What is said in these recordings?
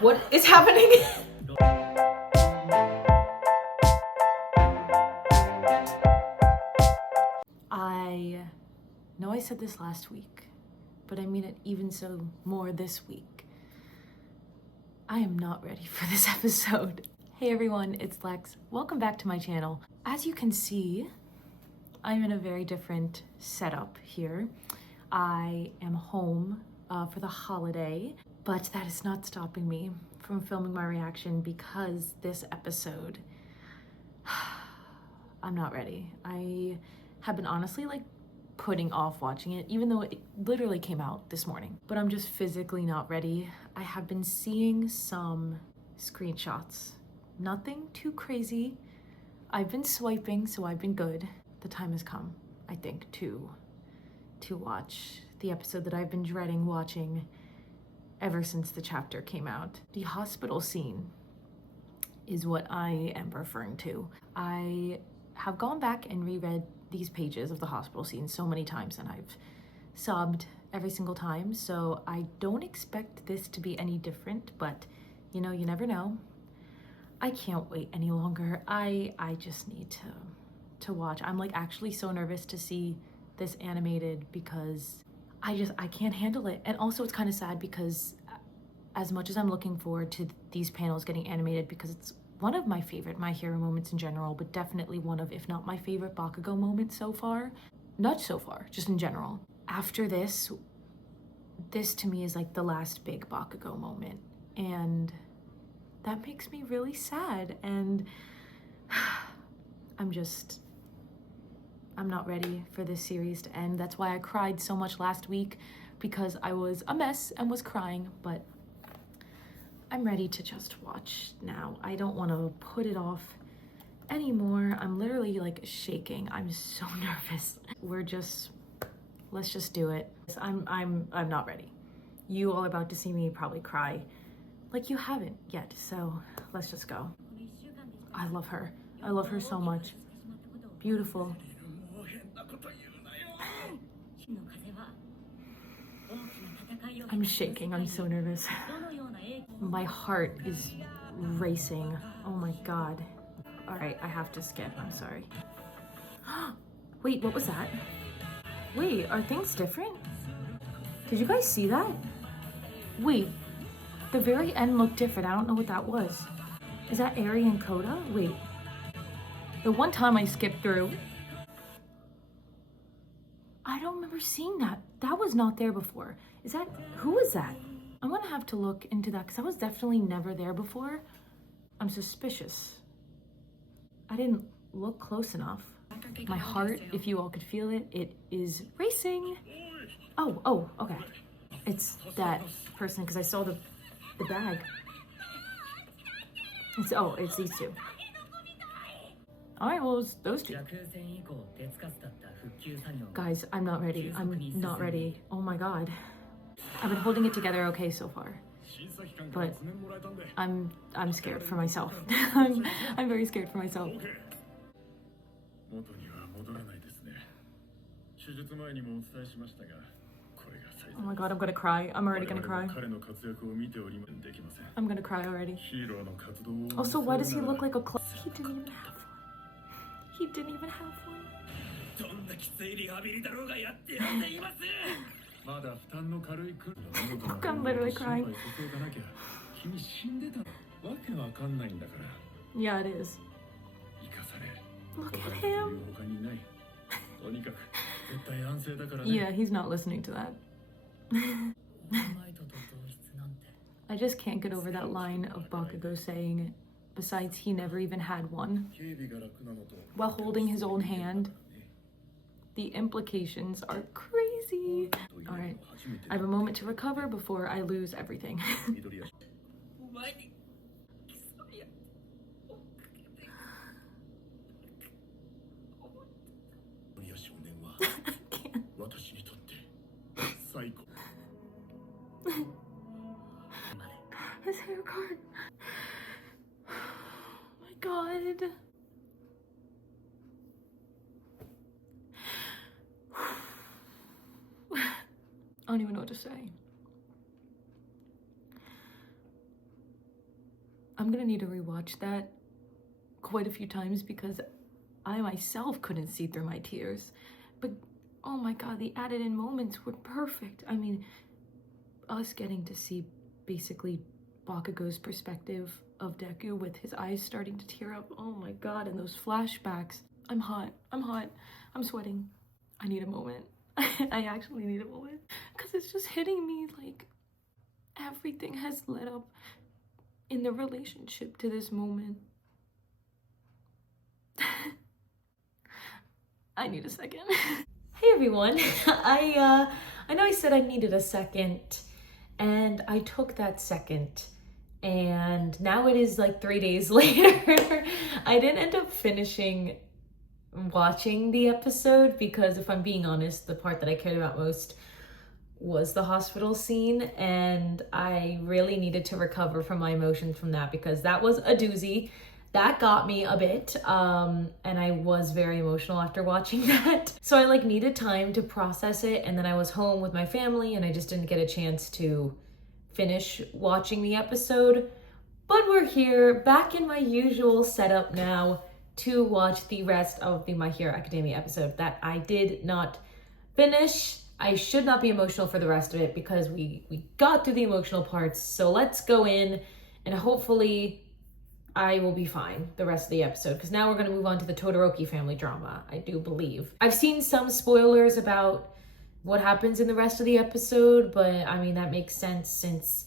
What is happening? I know I said this last week, but I mean it even so more this week. I am not ready for this episode. Hey everyone, it's Lex. Welcome back to my channel. As you can see, I'm in a very different setup here. I am home for the holiday, but that is not stopping me from filming my reaction because this episode, I'm not ready. I have been honestly putting off watching it, even though it literally came out this morning, but I'm just physically not ready. I have been seeing some screenshots, nothing too crazy. I've been swiping, so I've been good. The time has come, I think, to watch the episode that I've been dreading watching ever since the chapter came out. The hospital scene is what I am referring to. I have gone back and reread these pages of the hospital scene so many times, and I've sobbed every single time, so I don't expect this to be any different, but you know, you never know. I can't wait any longer. I just need to watch. I'm actually so nervous to see this animated because I can't handle it. And also it's kind of sad because as much as I'm looking forward to these panels getting animated, because it's one of my favorite My Hero moments in general, but definitely one of, if not my favorite Bakugo moment so far. Not so far, just in general. After this to me is the last big Bakugo moment. And that makes me really sad. And I'm not ready for this series to end. That's why I cried so much last week, because I was a mess and was crying, but I'm ready to just watch now. I don't want to put it off anymore. I'm literally shaking. I'm so nervous. Let's just do it. I'm not ready. You all are about to see me probably cry like you haven't yet, so let's just go. I love her. I love her so much. Beautiful. I'm shaking. I'm so nervous. My heart is racing. Oh my god. All right, I have to skip. I'm sorry. Wait, what was that? Wait, are things different? Did you guys see that? Wait, the very end looked different. I don't know what that was. Is that Eri and Koda? Wait. The one time I skipped through, I don't remember seeing that. That was not there before. Who was that? I'm gonna have to look into that because I was definitely never there before. I'm suspicious. I didn't look close enough. My heart, if you all could feel it, it is racing. Oh, okay. It's that person because I saw the bag. It's these two. All right, well, it's those two. Guys, I'm not ready. I'm not ready. Oh my god. I've been holding it together okay so far, but I'm scared for myself. I'm very scared for myself. Oh my god, I'm gonna cry. I'm already gonna cry. I'm gonna cry already. Also, why does he look like a He didn't even have one. He didn't even have one. I'm literally crying. Yeah, it is. Look at him. Yeah, he's not listening to that. I just can't get over that line of Bakugo saying, besides he never even had one, while holding his own hand. The implications are crazy. All right, I have a moment to recover before I lose everything. I can't. His hair card. Oh my god. I don't even know what to say. I'm gonna need to rewatch that quite a few times because I myself couldn't see through my tears. But oh my god, the added in moments were perfect. I mean, us getting to see basically Bakugo's perspective of Deku with his eyes starting to tear up. Oh my god, and those flashbacks. I'm hot. I'm sweating. I need a moment. I actually need a moment. Because it's just hitting me like everything has led up in the relationship to this moment. I need a second. Hey everyone. I know I said I needed a second, and I took that second. And now it is like 3 days later. I didn't end up finishing watching the episode because, if I'm being honest, the part that I cared about most was the hospital scene, and I really needed to recover from my emotions from that because that was a doozy. That got me a bit, and I was very emotional after watching that. So I needed time to process it, and then I was home with my family and I just didn't get a chance to finish watching the episode. But we're here, back in my usual setup now to watch the rest of the My Hero Academia episode that I did not finish. I should not be emotional for the rest of it because we got through the emotional parts. So let's go in and hopefully I will be fine the rest of the episode, because now we're going to move on to the Todoroki family drama, I do believe. I've seen some spoilers about what happens in the rest of the episode, but I mean, that makes sense since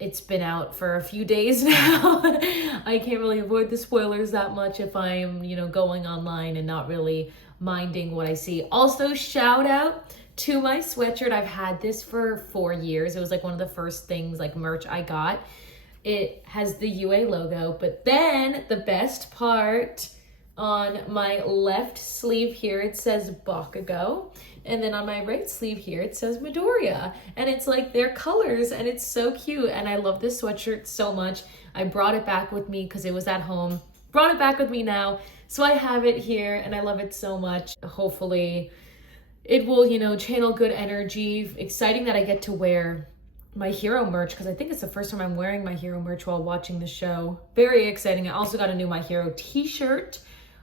it's been out for a few days now. I can't really avoid the spoilers that much if I'm, going online and not really minding what I see. Also, shout out to my sweatshirt. I've had this for 4 years. It was one of the first things, merch I got. It has the UA logo, but then the best part, on my left sleeve here, it says Bakugo. And then on my right sleeve here, it says Midoriya. And it's their colors, and it's so cute. And I love this sweatshirt so much. I brought it back with me because it was at home. Brought it back with me now. So I have it here, and I love it so much. Hopefully it will, channel good energy. Exciting that I get to wear My Hero merch, because I think it's the first time I'm wearing My Hero merch while watching the show. Very exciting. I also got a new My Hero t-shirt,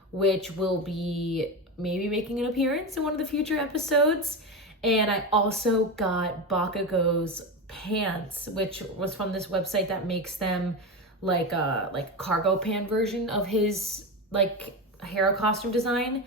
which will be maybe making an appearance in one of the future episodes. And I also got Bakugo's pants, which was from this website that makes them like cargo pant version of his hero costume design.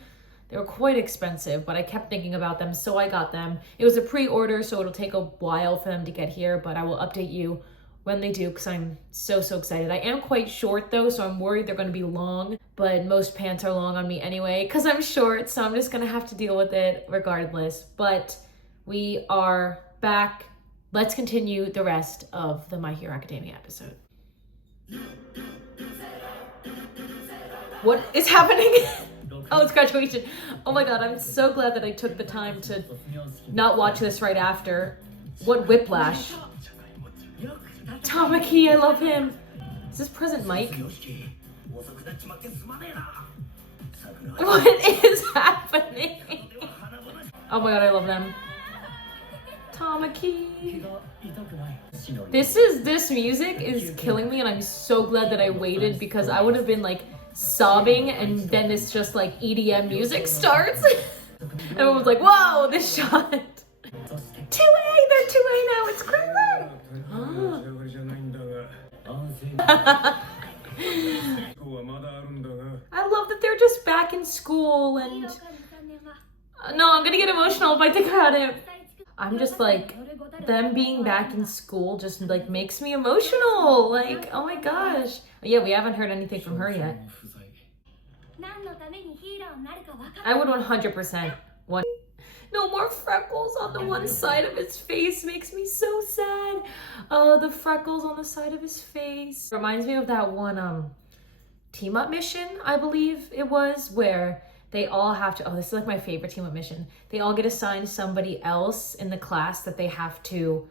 They were quite expensive, but I kept thinking about them, so I got them. It was a pre-order, so it'll take a while for them to get here, but I will update you when they do because I'm so excited. I am quite short though, so I'm worried they're going to be long, but most pants are long on me anyway because I'm short, so I'm just going to have to deal with it regardless. But we are back. Let's continue the rest of the My Hero Academia episode. What is happening? Oh, it's graduation. Oh my god, I'm so glad that I took the time to not watch this right after. What whiplash. Tamaki, I love him. Is this President Mike? What is happening? Oh my god, I love them. Tamaki. This music is killing me, and I'm so glad that I waited because I would have been sobbing, and then this just EDM music starts. Everyone was like, whoa, this shot. 2A, they're 2A now, it's crazy. I love that they're just back in school, and no, I'm gonna get emotional if I think about it. I'm just them being back in school just makes me emotional. Oh my gosh. Yeah, we haven't heard anything from her yet. I would 100% want. No more freckles on the one side of his face makes me so sad. The freckles on the side of his face reminds me of that one team up mission, I believe it was, where they all have to, this is my favorite team up mission. They all get assigned somebody else in the class that they have to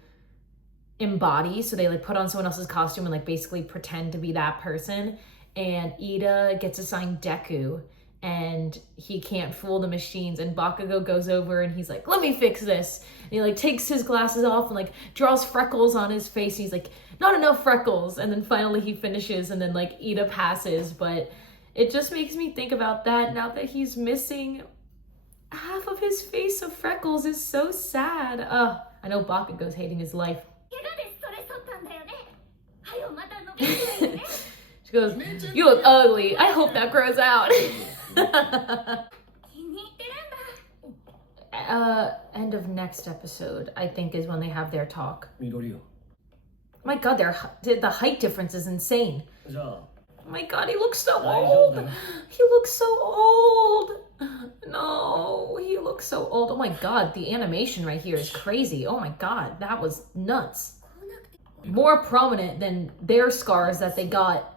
embody. So they put on someone else's costume and basically pretend to be that person. And Ida gets assigned Deku, and he can't fool the machines, and Bakugo goes over and he's like, let me fix this. And he like takes his glasses off and like draws freckles on his face. He's like, not enough freckles. And then finally he finishes, and then like Ida passes. But it just makes me think about that now that he's missing half of his face of freckles. Is so sad. I know Bakugo's hating his life. She goes, you look ugly. I hope that grows out. End of next episode, I think, is when they have their talk. My god, the height difference is insane. Oh my god, he looks so old. He looks so old. No, he looks so old. Oh my god, the animation right here is crazy. Oh my god, that was nuts. More prominent than their scars that they got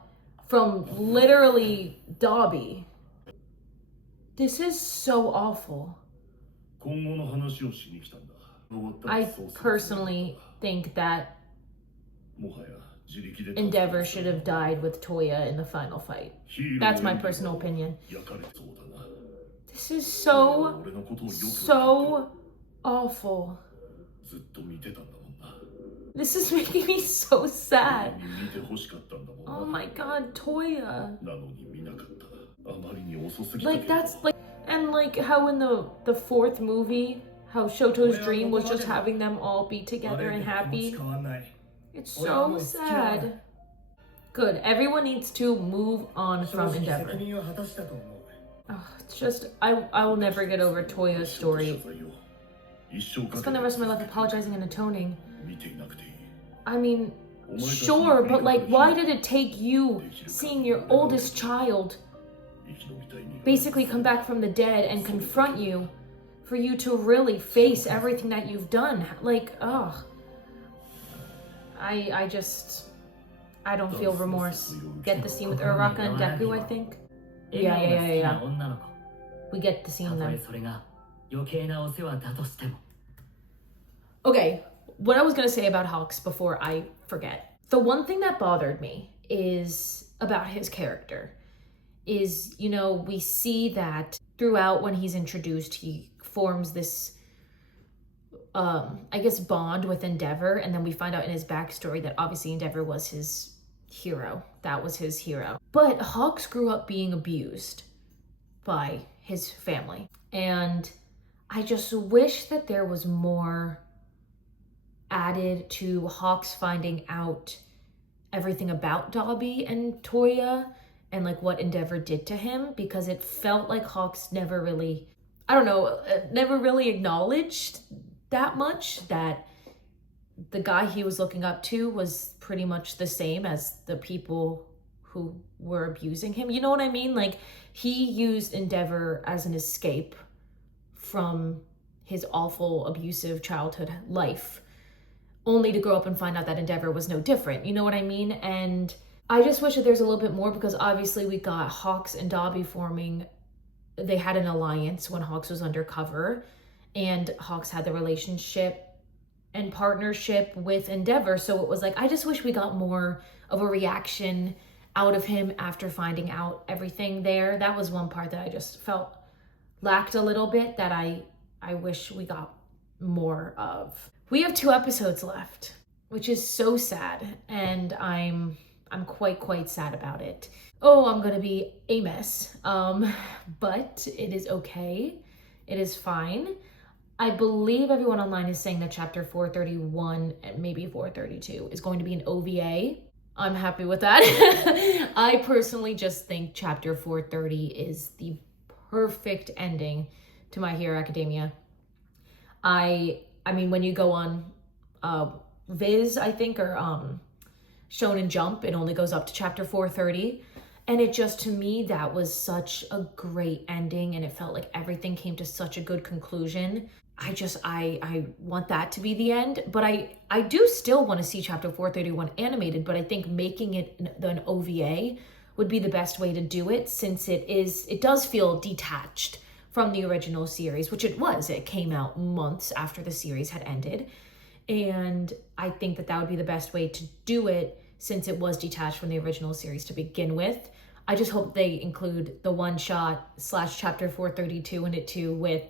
from literally Dobby. This is so awful. I personally think that Endeavor should have died with Toya in the final fight. That's my personal opinion. This is so awful. This is making me so sad. Oh my god, Toya. Like, that's like, and like how in the fourth movie, how Shoto's dream was just having them all be together and happy. It's so sad. Good, everyone needs to move on from Endeavor. It's just, I will never get over Toya's story. I'll spend the rest of my life apologizing and atoning. I mean, sure, but like, why did it take you seeing your oldest child basically come back from the dead and confront you for you to really face everything that you've done? Like, ugh. I don't feel remorse. Get the scene with Uraraka and Deku, I think. Yeah. We get the scene then. Okay, what I was gonna say about Hawks before I forget. The one thing that bothered me is about his character. Is, you know, we see that throughout when he's introduced, he forms this, I guess, bond with Endeavor. And then we find out in his backstory that obviously Endeavor was his hero. That was his hero. But Hawks grew up being abused by his family. And I just wish that there was more added to Hawks finding out everything about Dobby and Toya and like what Endeavor did to him, because it felt like Hawks never really, never really acknowledged that much that the guy he was looking up to was pretty much the same as the people who were abusing him. You know what I mean? Like, he used Endeavor as an escape from his awful abusive childhood life, only to grow up and find out that Endeavor was no different. You know what I mean? And I just wish that there's a little bit more, because obviously we got Hawks and Dobby forming. They had an alliance when Hawks was undercover, and Hawks had the relationship and partnership with Endeavor. So it was like, I just wish we got more of a reaction out of him after finding out everything there. That was one part that I just felt lacked a little bit, that I wish we got more of. We have 2 episodes left, which is so sad, and I'm quite sad about it. Oh, I'm gonna be a mess, but it is okay. It is fine. I believe everyone online is saying that chapter 431 and maybe 432 is going to be an OVA. I'm happy with that. I personally just think chapter 430 is the perfect ending to My Hero Academia. I mean, when you go on Viz, I think, or Shonen Jump, it only goes up to chapter 430. And it just, to me, that was such a great ending, and it felt like everything came to such a good conclusion. I want that to be the end, but I do still want to see chapter 431 animated, but I think making it an OVA would be the best way to do it, since it does feel detached from the original series, which it was. It came out months after the series had ended. And I think that would be the best way to do it, since it was detached from the original series to begin with. I just hope they include the one shot / chapter 432 in it too, with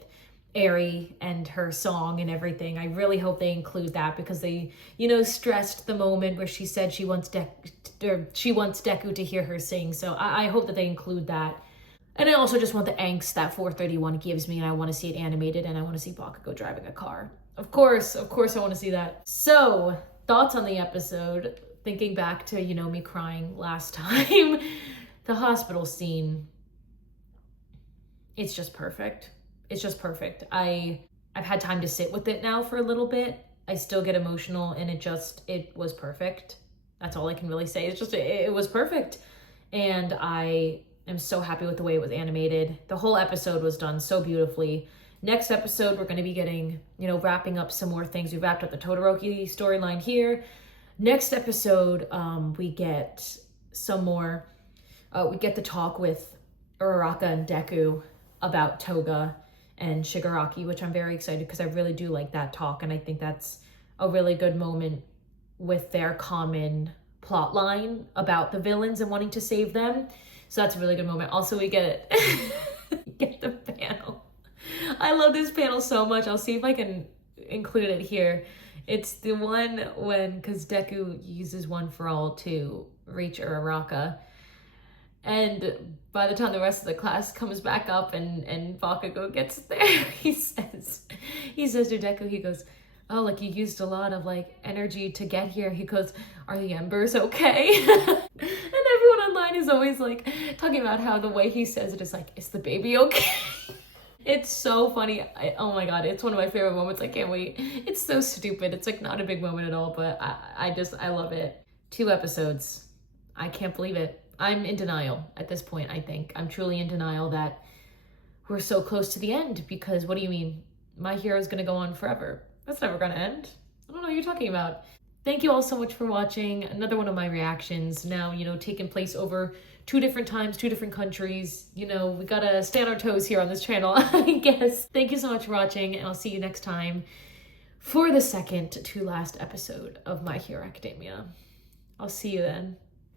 Eri and her song and everything. I really hope they include that, because they, stressed the moment where she said she wants Deku to hear her sing. So I hope that they include that. And I also just want the angst that 431 gives me, and I want to see it animated, and I want to see Bakugo driving a car. Of course, I want to see that. So, thoughts on the episode? Thinking back to, me crying last time. The hospital scene, it's just perfect. It's just perfect. I've had time to sit with it now for a little bit. I still get emotional, and it was perfect. That's all I can really say. It was perfect. And I am so happy with the way it was animated. The whole episode was done so beautifully. Next episode, we're going to be getting, wrapping up some more things. We wrapped up the Todoroki storyline here. Next episode, we get some more, we get the talk with Uraraka and Deku about Toga and Shigaraki, which I'm very excited, because I really do like that talk, and I think that's a really good moment with their common plot line about the villains and wanting to save them. So that's a really good moment. Also, we get the panel. I love this panel so much. I'll see if I can include it here. It's the one because Deku uses One for All to reach Uraraka. And by the time the rest of the class comes back up and Bakugo gets there, he says to Deku, he goes, oh, like, you used a lot of, energy to get here. He goes, are the embers okay? And everyone online is always, talking about how the way he says it is is the baby okay? It's so funny. Oh my God, it's one of my favorite moments. I can't wait. It's so stupid. It's, not a big moment at all, but I love it. 2 episodes. I can't believe it. I'm in denial at this point, I think. I'm truly in denial that we're so close to the end, because what do you mean? My Hero is going to go on forever. That's never going to end. I don't know what you're talking about. Thank you all so much for watching. Another one of my reactions now, taking place over 2 different times, 2 different countries. We got to stay on our toes here on this channel, I guess. Thank you so much for watching, and I'll see you next time for the second to last episode of My Hero Academia. I'll see you then.